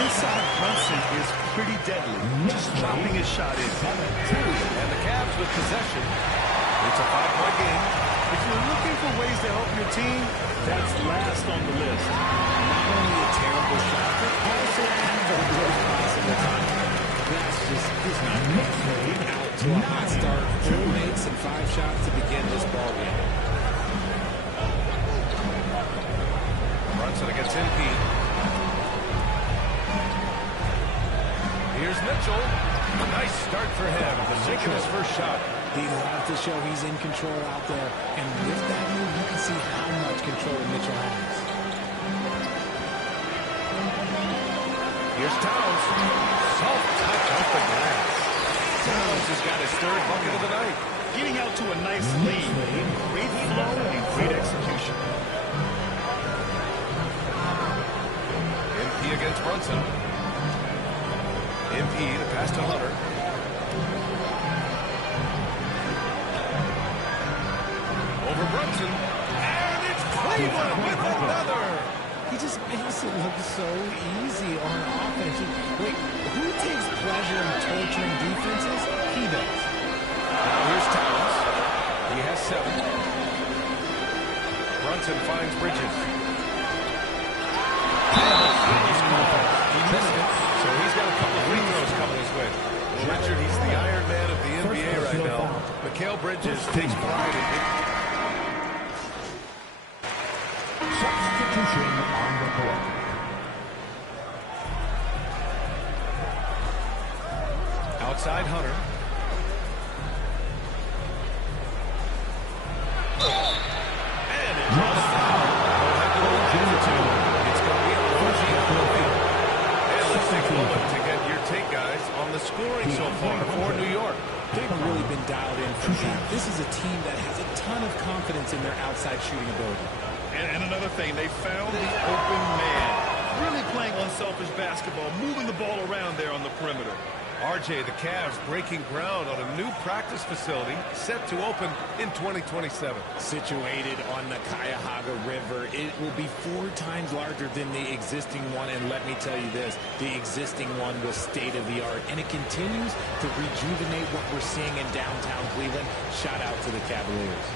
Inside Brunson is pretty deadly, just dropping his shot in. And the Cavs with possession. It's a 5-point game. If you're looking for ways to help your team, that's last on the list. Not only a terrible shot, but also at the worst possible time. That's just is not good. Out to a hot start, 4 makes and 5 shots to begin this ball game. Brunson against MP. Here's Mitchell. A nice start for him. Making his first shot. He loves to show he's in control out there. And with that move, you can see how much control Mitchell has. Here's Towns. Soft touch off the glass. Towns has got his 3rd bucket of the night. Getting out to a nice lead. Great flow and great execution. MP against Brunson. MP the pass to Hunter. Over Brunson. And it's Cleveland with another. He just makes it look so easy on offense. Wait, who takes pleasure in torturing defenses? He does. Now here's Towns. He has 7. Brunson finds Bridges. He missed it, so he's got a couple of free throws coming his way. Well, Richard, he's the Iron Man of the NBA right now. Mikal Bridges takes pride in it. Substitution on the court. Outside Hunter. And it draws a foul. We'll head to the line for 2. It's going to be on OG Anunoby. And let's take a moment to get your take, guys, on the scoring so far for New York. They've really been dialed in for that. This is a team that has a ton of confidence in their outside shooting ability. And another thing, they found the open man. Really playing unselfish basketball, moving the ball around there on the perimeter. RJ, the Cavs breaking ground on a new practice facility set to open in 2027. Situated on the Cuyahoga River, it will be 4 times larger than the existing one. And let me tell you this, the existing one was state-of-the-art. And it continues to rejuvenate what we're seeing in downtown Cleveland. Shout out to the Cavaliers.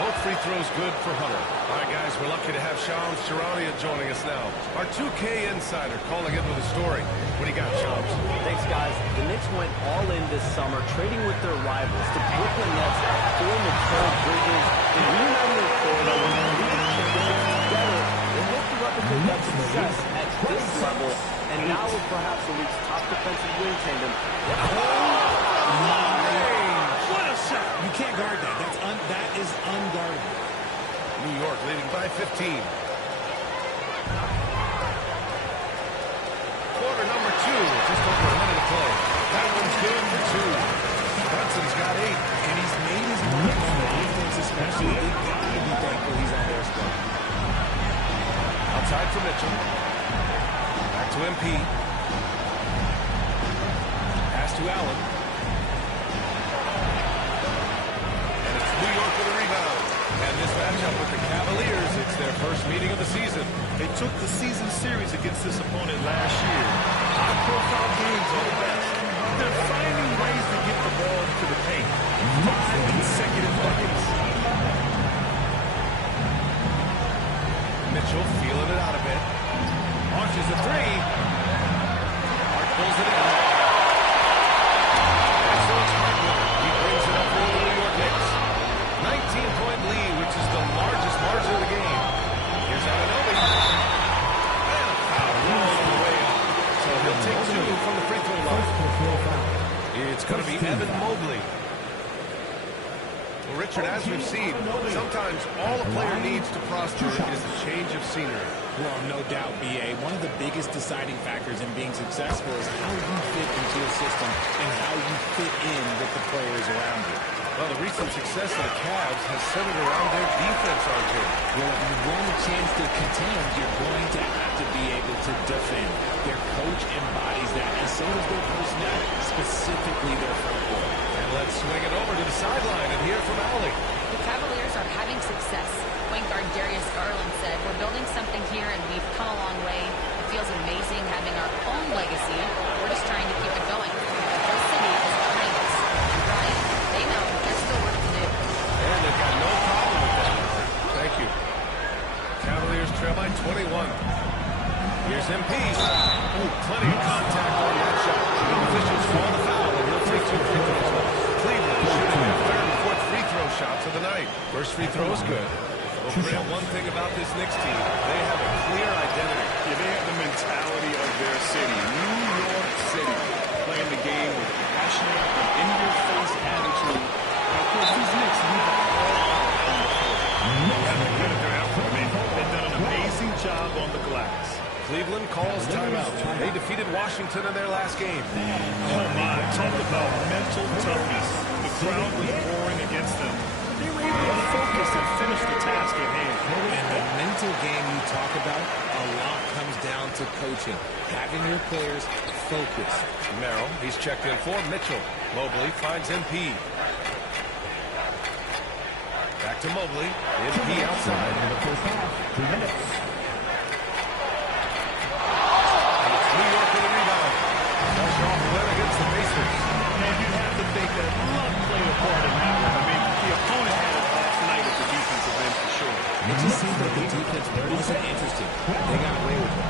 Both free throws good for Hunter. All right, guys, we're lucky to have Shams Charania joining us now. Our 2K insider calling in with a story. What do you got, Shams? Thanks, guys. The Knicks went all in this summer, trading with their rivals, the Brooklyn Nets, for Mikal Bridges, and reuniting their core that was leading championships together. They hope to run success at this level, and now with perhaps the league's top defensive wing tandem. What a shot! You can't guard that. That is unguardable. New York leading by 15. Quarter number 2, just over a minute to play. That one's good for 2. Brunson's got 8. And he's made his mark on the defense especially. They've got to be thankful he's on their squad. Outside for Mitchell. Back to MP. Pass to Allen. And it's New York with a rebound. And this matchup with the Cavaliers, it's their first meeting of the season. They took the season series against this opponent last year. High-profile games are the best. They're finding ways to get the ball to the paint. 5 consecutive buckets. Mitchell feeling it out a bit. Launches the 3. Hart pulls it in. And so it's Hart with it. He brings it up for the New York Knicks. 19-point lead, which is the largest margin of the game. Here's Anunoby. And foul all the way up. So he'll take 2 from the free throw line. It's going to be Evan Mobley. Well, Richard, as we've seen, sometimes all a player needs to prosper is a change of scenery. Well, no doubt, B.A. One of the biggest deciding factors in being successful is how you fit into a system and how you fit in with the players around you. Well, the recent success of the Cavs has centered around their defense, RJ. Well, if you want a chance to contend, you're going to have to be able to defend. Their coach embodies that, and so does their personnel, specifically their front court. And let's swing it over to the sideline and hear from Allie. The Cavaliers are having success. Point guard Darius Garland said, "We're building something here, and we've come a long way. It feels amazing having our own legacy. We're just trying to keep it going. This city is behind us. Brian, they know there's still work to do." And they've got no problem with that. Thank you. Cavaliers trail by 21. Here's MP. Ooh, plenty of contact on that shot. The officials call the foul, and he'll take 2 free throws. Cleveland shooting their 3rd and 4th free throw shots of the night. First free throw is good. Well, Grant, one thing about this Knicks team, they have a clear identity. Yeah, they have the mentality of their city, New York City, playing the game with passionate and in-your-face attitude. And of course, these Knicks leave it all on the floor. They haven't good at their effort. I mean, they've done an amazing job on the glass. Cleveland calls timeout. They defeated Washington in their last game. Oh, my. Talk about mental toughness. The crowd was roaring against them. They were able to focus and finish the task at hand. And the mental game you talk about, a lot comes down to coaching. Having your players focused. Merrill, he's checked in for Mitchell. Mobley finds MP. Back to Mobley. MP outside. In the first half, 2 minutes. New York with a rebound. Fresh off win against the Pacers. And you have to think that luck played a part in that one. I mean, the opponent had an off night at the defensive end for sure. It just seems like the defense wasn't interested. They got away with it.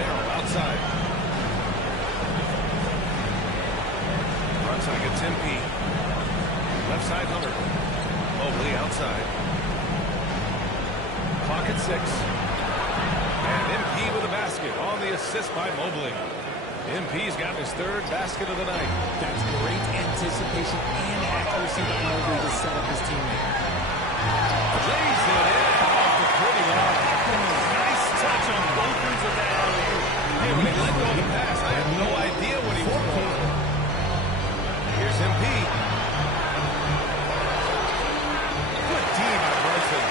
Merrill outside. Brunson against MP. Left side Hunter. Mobley outside. Clock at 6. And MP with a basket on the assist by Mobley. MP's got his 3rd basket of the night. That's great anticipation and accuracy by Mobley to set up his teammate. Lays it in off the pretty line. Nice touch on both ends of that alley-oop. Hey, when he let go of the pass, I had no idea what he was doing. Here's MP. Good D by Brunson.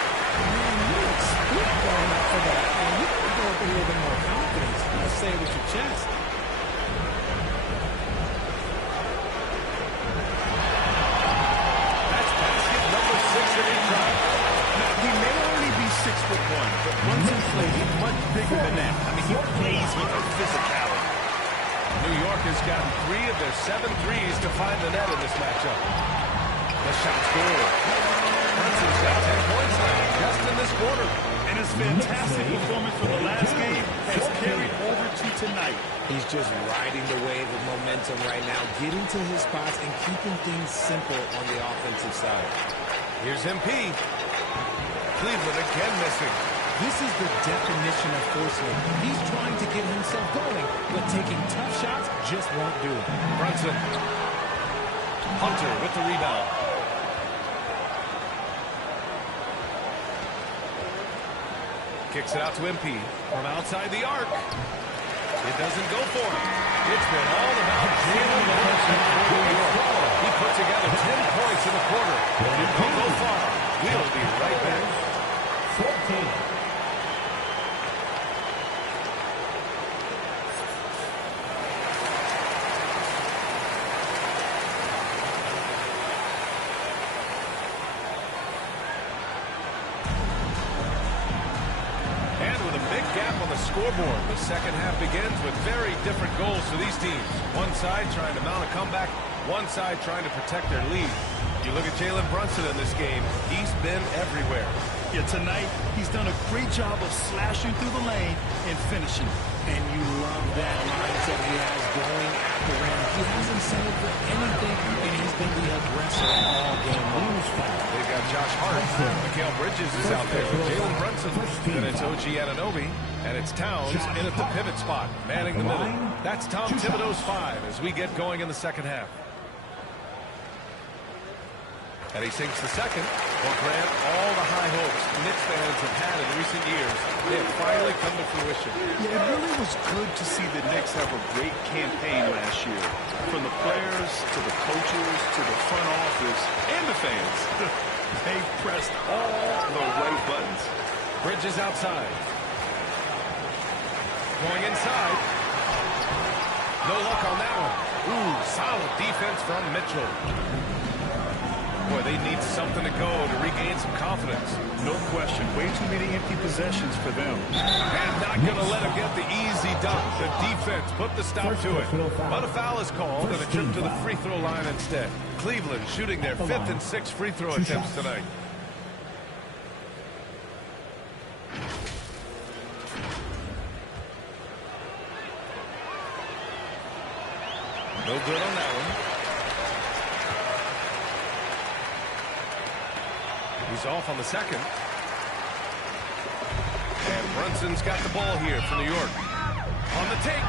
You expect going up for that. And you can go up with a little bit more confidence. Let's say it with your chest. That's basket number 6 in each drive. Now, he may only be 6'1", but Brunson plays much bigger than that. I mean, he plays with a physicality. New York has gotten 3 of their 7 threes to find the net in this matchup. The shot's good. Brunson's got 10 points now, just in this quarter. And his fantastic performance from the last game has carried over to tonight. He's just riding the wave of momentum right now, getting to his spots and keeping things simple on the offensive side. Here's MP. Cleveland again missing. This is the definition of forcing it. He's trying to get himself going, but taking tough shots just won't do it. Brunson. Hunter with the rebound. Kicks it out to MP from outside the arc. It doesn't go for him. It's been all about Jalen Brunson for New York. He put together 10 points in the quarter. It won't go far. We'll be right back. 14. Scoreboard. The second half begins with very different goals for these teams. One side trying to mount a comeback, one side trying to protect their lead. You look at Jalen Brunson in this game, he's been everywhere. Yeah, tonight, he's done a great job of slashing through the lane and finishing. And you love that mindset he has going at the rim. He hasn't settled for anything, and he's been the aggressor all game long. They've got Josh Hart. Mikal Bridges is out there with Jalen Brunson. Then it's OG Anunoby. And it's Towns in at the pivot spot, manning the middle. That's Tom Thibodeau's 5 as we get going in the second half. And he sinks the second. Will grant all the high hopes Knicks fans have had in recent years. They have finally come to fruition. Yeah, it really was good to see the Knicks have a great campaign last year. From the players to the coaches to the front office and the fans. They pressed all the right buttons. Bridges outside. Going inside. No luck on that one. Ooh, solid defense from Mitchell. Boy, they need something to go to regain some confidence. No question. Way too many empty possessions for them. And not going to let him get the easy dunk. The defense put the stop to it. But a foul is called and a trip to the free throw line instead. Cleveland shooting their 5th and 6th free throw attempts tonight. No good on that one. He's off on the second. And Brunson's got the ball here for New York. On the take.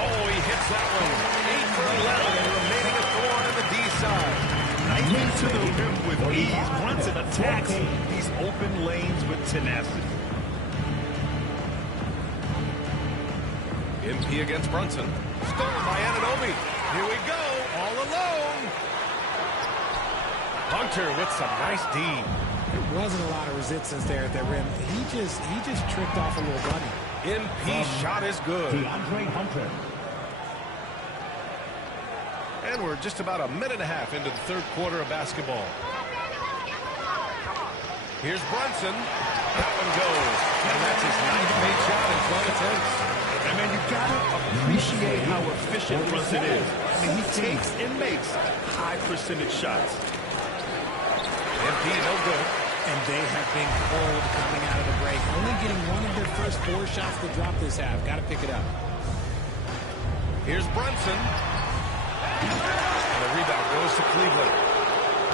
Oh, he hits that one. 8 for 11 and remaining a 4 on the D side. Nice into the rim with ease. Brunson attacks these open lanes with tenacity. MP against Brunson. Stolen by Anunoby. Here we go. All alone. Hunter with some nice D. There wasn't a lot of resistance there at the rim. He just tricked off a little bunny. MP shot is good. DeAndre Hunter. And we're just about a minute and a half into the third quarter of basketball. Here's Brunson. That one goes. And that's his 9th made shot in 12 attempts. And man, you gotta appreciate how efficient Brunson is. I mean, he takes and makes high percentage shots. MP no good. And they have been cold coming out of the break. Only getting one of their first 4 shots to drop this half. Got to pick it up. Here's Brunson. And the rebound goes to Cleveland.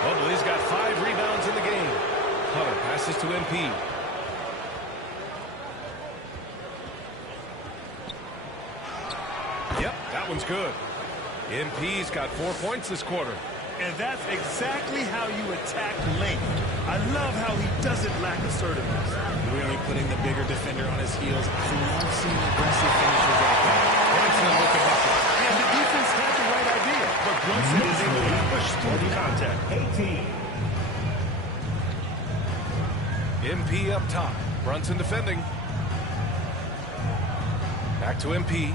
Mobley's got 5 rebounds in the game. Hunter passes to MP. Yep, that one's good. MP's got 4 points this quarter. And that's exactly how you attack length. I love how he doesn't lack assertiveness. Really putting the bigger defender on his heels. I love seeing aggressive finishes like that. Brunson with the bucket. And the defense had the right idea, but Brunson is able to push through the contact. 18. MP up top. Brunson defending. Back to MP.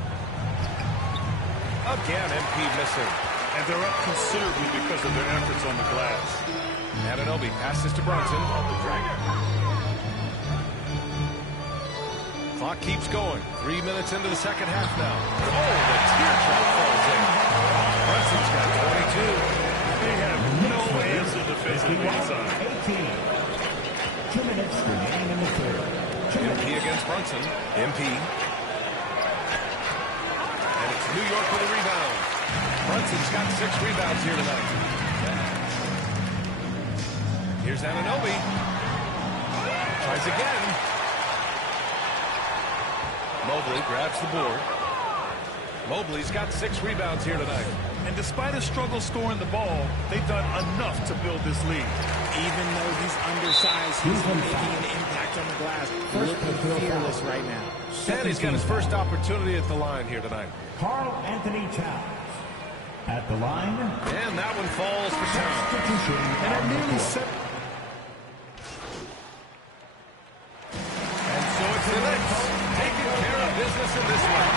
Again, MP missing. And they're up considerably because of their efforts on the glass. Anunoby passes to Brunson. Clock keeps going. 3 minutes into the second half now. Oh, the teardrop falls in. Brunson's got 22. They have no answer defensively inside. 18. 2 minutes remaining in the third. MP against Brunson. MP. And it's New York with a rebound. Brunson's got 6 rebounds here tonight. Here's Anunoby. Tries again. Mobley grabs the board. Mobley's got 6 rebounds here tonight. And despite a struggle scoring the ball, they've done enough to build this lead. Even though he's undersized, he's making an impact on the glass. Looking fearless right now. And he's got his first opportunity at the line here tonight. Karl Anthony Towns at the line. And that one falls for Towns. And at nearly And so it's the Knicks taking care of business in this one.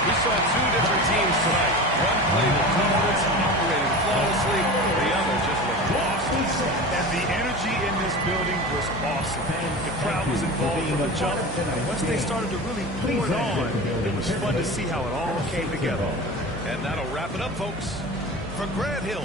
We saw 2 different teams tonight. One played with confidence, operating flawlessly. The other just looked lost. And the energy in this building was awesome. The crowd was involved from the jump. And once they started to really pour it on, it was fun to see how it all came together. And that'll wrap it up, folks. For Grant Hill,